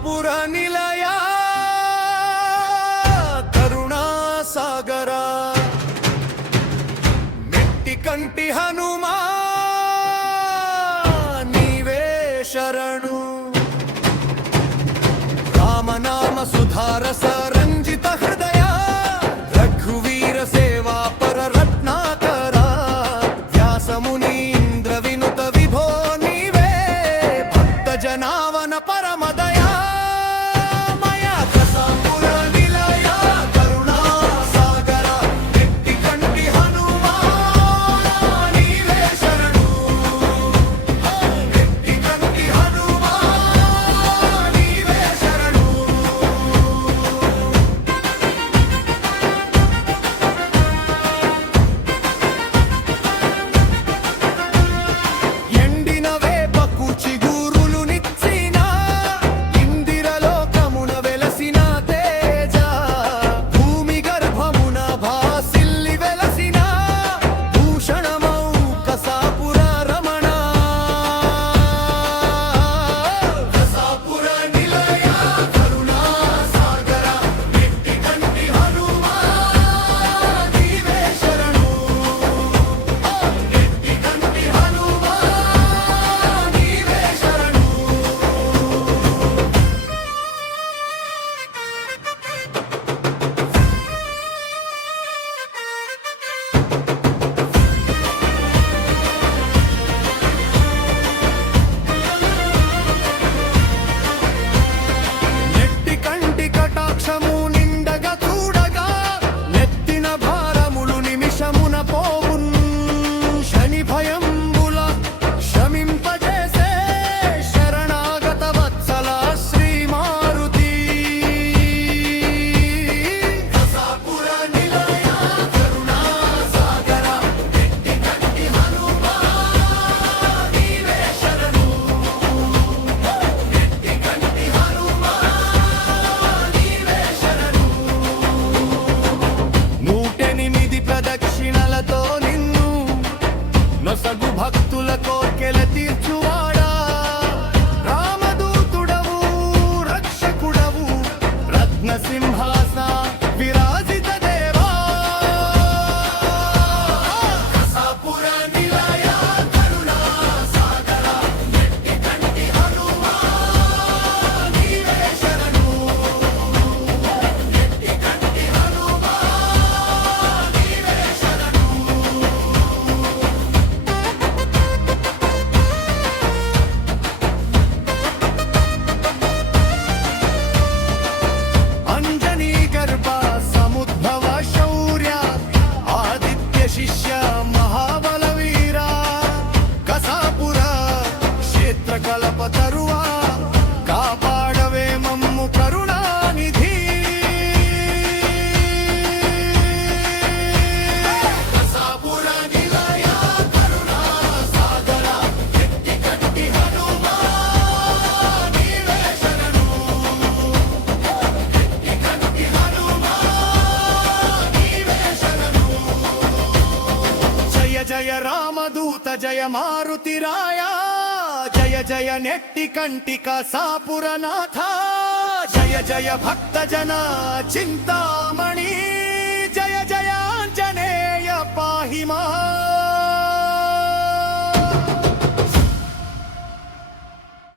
కసాపుర నిలయ కరుణా సాగర మెట్టి కంటి హనుమా నీవే శరణు రామనామ సుధారస రంజిత హృదయ రఘువీర సేవా పర రత్నాకర వ్యాసముని ఇంద్ర వినుత విభో నీవే భక్త జనావన పరమదయా మయా కసాపుర నిలయ కరుణా సాగర మెట్టి కంటి హనుమా నీవే శరణు మెట్టి కంటి హనుమా నీవే శరణు ఎండిన వేపకు చిగురులు నిచ్చిన ఇందిరలోకమున వెలసిన తేజ భూమి గర్భమున భాసిల్లి వెలసిన భూషణమౌ కసాపుర రమణ కసాపుర నిలయ కరుణా సాగర మెట్టి కంటి హనుమా నీవే శరణు మెట్టి కంటి హనుమా నీవే శరణు నెట్టి కంటి కటాక్షము నిండగా చూడగా నెత్తిన భారములు నిమిషమున పోవున్ శని భయంబుల శమింపజేసే శరణాగత వత్సల శ్రీ మారుతి కసాపుర నిలయ కరుణా సాగర మెట్టి కంటి హనుమా నీవే శరణు మెట్టి కంటి హనుమా నీవే శరణు 108 ప్రదక్షిణలతో నిన్ను నొసగు భక్తుల కోర్కెల తీర్చువాడా రామదూతుడవు రక్షకుడవు రత్న సింహాసన విరాజిత దేవా కసాపుర నిలయ కరుణా సాగర మెట్టి కంటి హనుమా నీవే శరణు మెట్టి కంటి హనుమా నీవే శరణు అంజనీ గర్భ సముద్భవ శౌర్య ఆదిత్య శిష్య మహాబల వీర కసాపుర క్షేత్ర కలప తరువా కాపాడవే మమ్ము కరుణానిధి కసాపుర నిలయ కరుణా సాగర మెట్టి కంటి హనుమా నీవే శరణు మెట్టి కంటి హనుమా నీవే శరణు జయ జయ రామదూత జయ మారుతి రాయ జయ జయ నెట్టి కంటి కసాపురనాథ జయ జయ భక్త జన చింతా